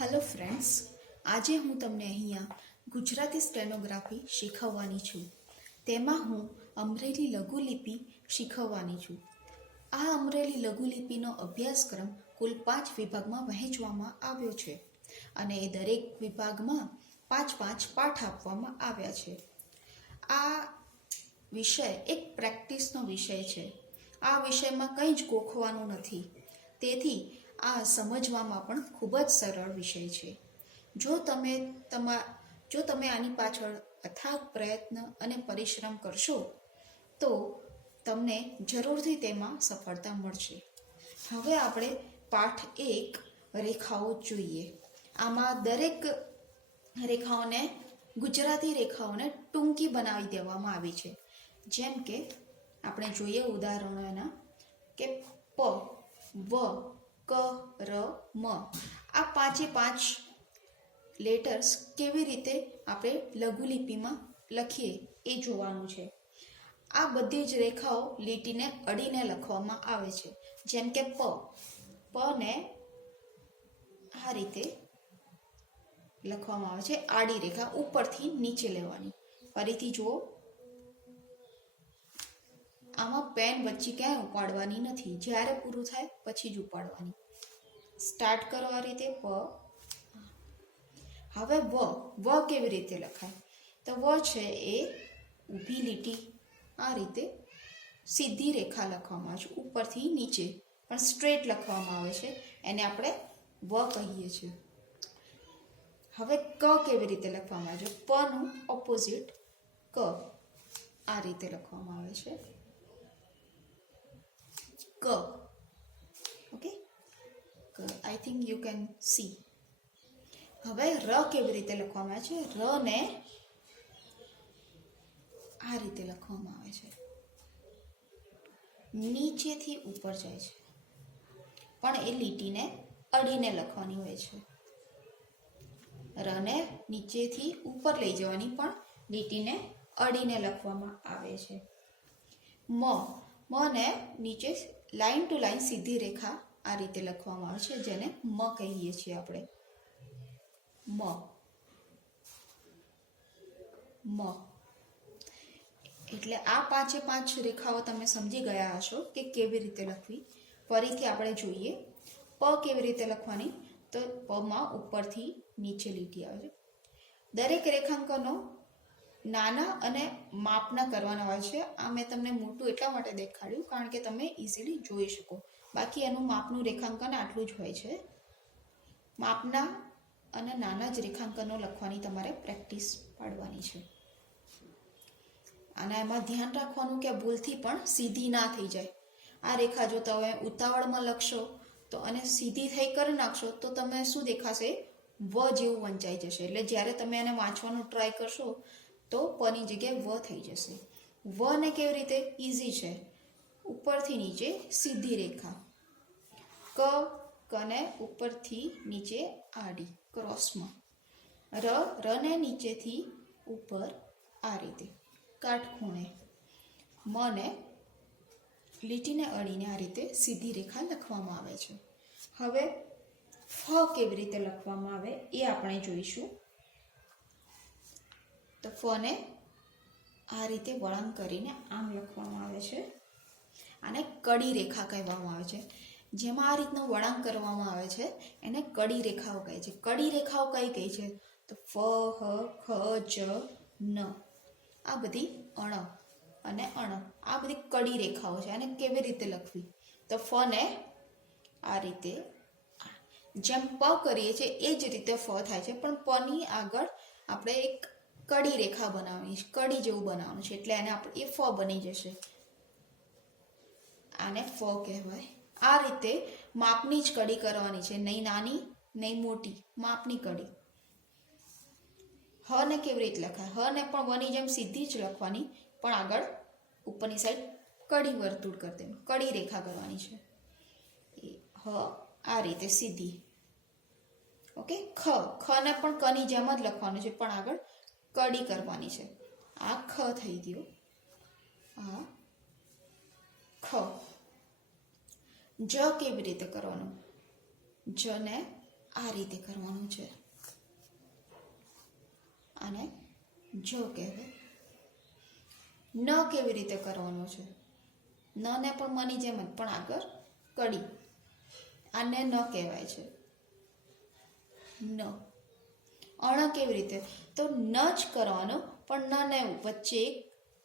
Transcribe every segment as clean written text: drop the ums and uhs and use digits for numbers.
Hello friends, આજે હું તમને અહીંયા ગુજરાતી સ્ટેનોગ્રાફી શીખવવાની છું. તેમાં હું અમરેલી લઘુલિપિ શીખવવાની છું. આ અમરેલી લઘુલિપિનો અભ્યાસક્રમ કુલ 5 વિભાગમાં વહેંચવામાં આવ્યો છે અને એ દરેક વિભાગમાં 5-5 પાઠ આપવામાં આવ્યા છે. આ વિષય એક પ્રેક્ટિસનો વિષય છે. આ વિષયમાં કંઈ જ ગોખવાનું નથી, તેથી આ સમજવામાં પણ ખૂબ જ સરળ વિષય છે. જો તમે આની પાછળ અથાગ પ્રયત્ન અને પરિશ્રમ કરશો તો તમને જરૂરથી તેમાં સફળતા મળશે. હવે આપણે પાઠ 1 રેખાઓ જોઈએ. આમાં દરેક રેખાઓને ગુજરાતી રેખાઓને ટૂંકી બનાવી દેવામાં આવી છે. જેમ કે આપણે જોઈએ ઉદાહરણો એના કે પ, વ, ક, ર, મ. આ 5 લેટર્સ કેવી રીતે આપણે લઘુલિપિમાં લખીએ એ જોવાનું છે. આ બધી જ રેખાઓ લીટીને અડીને લખવામાં આવે છે. જેમ કે પ ને આ રીતે લખવામાં આવે છે. આડી રેખા ઉપરથી નીચે લેવાની. ફરીથી જુઓ, આમાં પેન વચ્ચે ક્યાંય ઉપાડવાની નથી. જ્યારે પૂરું થાય પછી જ ઉપાડવાની. સ્ટાર્ટ કરો આ રીતે પ. હવે વ કેવી રીતે લખાય? તો વ છે એ ઊભી લીટી આ રીતે સીધી રેખા લખવામાં આવે છે. ઉપરથી નીચે પણ સ્ટ્રેટ લખવામાં આવે છે. એને આપણે વ કહીએ છીએ. હવે ક કેવી રીતે લખવામાં આવે છે? પ નું ઓપોઝિટ ક આ રીતે લખવામાં આવે છે. ક. Okay, I think you can see. હવે ર કેવી રીતે લખવામાં આવે છે? ર ને આ રીતે લખવામાં આવે છે. નીચેથી ઉપર જાય છે, પણ એ લીટીને અડીને લખવાની હોય છે. ર ને નીચેથી ઉપર લઈ જવાની, પણ લીટીને અડીને લખવામાં આવે છે. મ ને નીચે લાઈન ટુ લાઈન સીધી રેખા આ રીતે લખવામાં આવે છે, જેને મ કહીએ છીએ આપણે. મ. એટલે આ 5 રેખાઓ તમે સમજી ગયા હશો કે કેવી રીતે લખવી. ફરીથી આપણે જોઈએ પ કેવી રીતે લખવાની. તો પમાં ઉપરથી નીચે લીટી આવે છે. દરેક રેખાંકનો નાના અને માપના કરવાના હોય છે. આ મેં તમને મોટું એટલા માટે દેખાડ્યું કારણ કે તમે ઇઝીલી જોઈ શકો. બાકી એનું માપનું રેખાંકન આટલું જ હોય છે. માપના અને નાના જ રેખાંકનો લખવાની તમારે પ્રેક્ટિસ પાડવાની છે. અને એમાં ધ્યાન રાખવાનું કે ભૂલથી પણ સીધી ના થઈ જાય. આ રેખા જો તમે ઉતાવળમાં લખશો તો અને સીધી થઈ કરી નાખશો તો તમે શું દેખાશે? વ જેવું વંચાઈ જશે. એટલે જ્યારે તમે એને વાંચવાનું ટ્રાય કરશો તો પની જગ્યાએ વ થઈ જશે. વ ને કેવી રીતે? ઇઝી છે. ઉપરથી નીચે સીધી રેખા. કને ઉપરથી નીચે આડી ક્રોસમાં. ર ને નીચેથી ઉપર આ રીતે કાટખૂણે. મને લીટીને અડીને આ રીતે સીધી રેખા લખવામાં આવે છે. હવે ફ કેવી રીતે લખવામાં આવે એ આપણે જોઈશું. તો ફ ને આ રીતે વળાંક કરીને આમ લખવામાં આવે છે. આને કડી રેખા કહેવામાં આવે છે. જેમાં આ રીતનો વળાંક કરવામાં આવે છે એને કડી રેખાઓ કહે છે. કડી રેખાઓ કઈ કઈ છે? તો ફ, હ, ખ, જ, ન. આ બધી અણ અને અણ, આ બધી કડી રેખાઓ છે. અને કેવી રીતે લખવી? તો ફ ને આ રીતે જેમ પ કરીએ છીએ એ જ રીતે ફ થાય છે, પણ પની આગળ આપણે એક કડી રેખા બનાવવાની છે, કડી જેવું બનાવવાનું છે. એટલે એને આપણે એ ફ બની જશે. આને ફ કહેવાય. આ રીતે માપની જ કડી કરવાની છે, નહીં નાની નહીં મોટી, માપની કડી. હ ને કેવી રીતે લખાય? હ ને પણ વની જેમ સીધી જ લખવાની, પણ આગળ ઉપરની સાઈડ કડી વર્તુળ કરી દેવાનું, કડી રેખા કરવાની છે. હ આ રીતે સીધી. ઓકે. ખ ને પણ કની જેમ જ લખવાનું છે, પણ આગળ કડી કરવાની છે. આ ખ થઈ ગયો. આ ખ. જ કેવી રીતે કરવાનું? જ ને આ રીતે કરવાનું છે. આને જ કહેવાય. ન કેવી રીતે કરવાનું છે? ન ને પણ મની જેમ જ, પણ આગળ કડી. આને ન કહેવાય છે. ન. અણ કેવી રીતે? તો ન જ કરવાનો, પણ ન ને વચ્ચે એક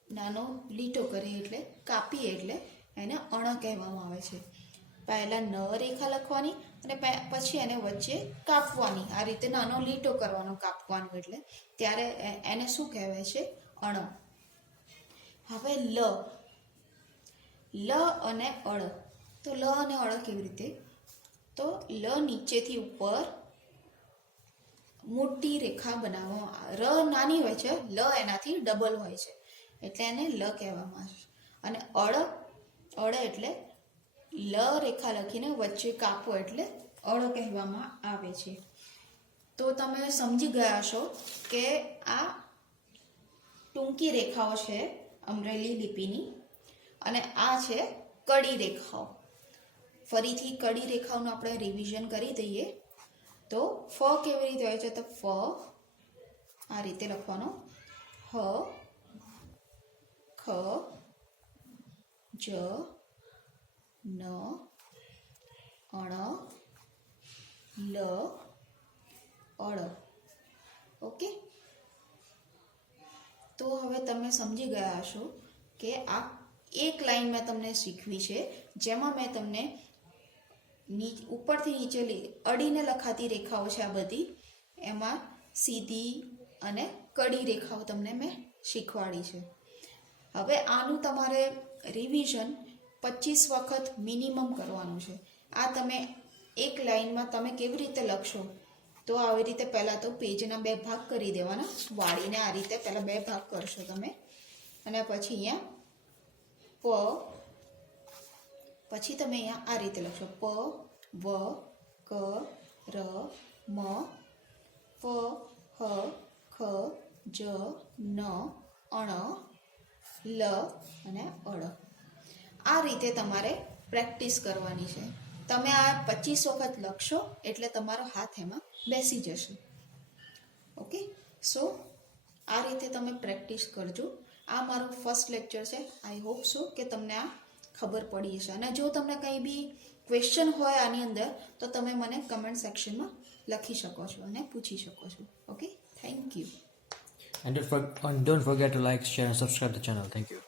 નાનો લીટો કરીએ એટલે કાપીએ એટલે એને અણ કહેવામાં આવે છે. પહેલાં ન રેખા લખવાની અને પછી એને વચ્ચે કાપવાની. આ રીતે નાનો લીટો કરવાનો કાપવાનું એટલે ત્યારે એને શું કહેવાય છે? અણ. હવે લ. લ અને અળ. તો લ અને અળ કેવી રીતે? તો લ નીચેથી ઉપર મોટી રેખા બનાવવામાં. ર નાની હોય છે, લ એનાથી ડબલ હોય છે એટલે એને લ કહેવામાં આવે છે. અને અળ એટલે લ રેખા લખીને વચ્ચે કાપો એટલે અળ કહેવામાં આવે છે. તો તમે સમજી ગયા છો કે આ ટૂંકી રેખાઓ છે અમરેલી લિપિની, અને આ છે કડી રેખાઓ. ફરીથી કડી રેખાઓનું આપણે રિવિઝન કરી દઈએ. તો ફ કેવી રીતે હોય છે? તો ફ આ રીતે લખવાનો. હ, ખ, જ, ન, અણ, લ, અળ. ઓકે. તો હવે તમે સમજી ગયા હશો કે આ એક લાઈન મેં તમને શીખવી છે, જેમાં મેં તમને ઉપરથી નીચે અડીને લખાતી રેખાઓ છે આ બધી, એમાં સીધી અને કડી રેખાઓ તમને મેં શીખવાડી છે. હવે આનું તમારે રિવિઝન 25 વખત મિનિમમ કરવાનું છે. આ તમે એક લાઈનમાં તમે કેવી રીતે લખશો? તો આવી રીતે પહેલાં તો પેજના 2 ભાગ કરી દેવાના. વાળીને આ રીતે પહેલાં 2 ભાગ કરશો તમે, અને પછી અહીંયા પ, પછી તમે અહીંયા આ રીતે લખશો. પ, વ, ક, ર, મ, ફ, હ, ખ, જ, ન, અણ, લ અને અળ. આ રીતે તમારે પ્રેક્ટિસ કરવાની છે. તમે આ 25 વખત લખશો એટલે તમારો હાથ એમાં બેસી જશે. ઓકે. સો આ રીતે તમે પ્રેક્ટિસ કરજો. આ મારું ફર્સ્ટ લેક્ચર છે. આઈ હોપ સો કે તમને આ ખબર પડી હશે. અને જો તમને કંઈ બી ક્વેશ્ચન હોય આની અંદર તો તમે મને કમેન્ટ સેક્શનમાં લખી શકો છો અને પૂછી શકો છો. Okay. Thank you. And don't forget to like, share and subscribe the channel. Thank you.